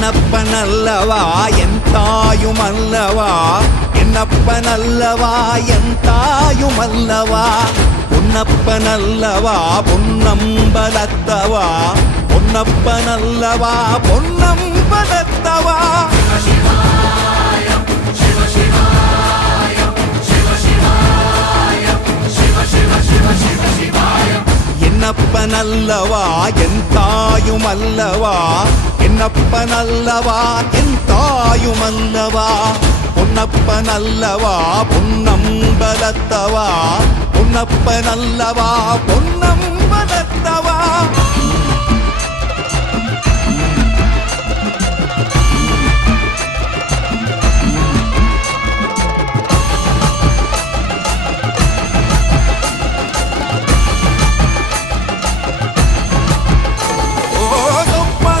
என்னப்பனல்லவா என் தாயுமல்லவா என்னப்பனல்லவா என் தாயுமல்லவா பொன்னப்பனல்லவா பொன்னம்பலத்தவா பொன்னப்பனல்லவா பொன்னம்பலத்தவா என்னப்பனல்லவா என் தாயுமல்லவா என்னப்பனல்லவா என் தாயுமல்லவா பொன்னப்பனல்லவா பொன்னம்பலத்தவா பொன்னப்பனல்லவா பொன்னம்பலத்தவா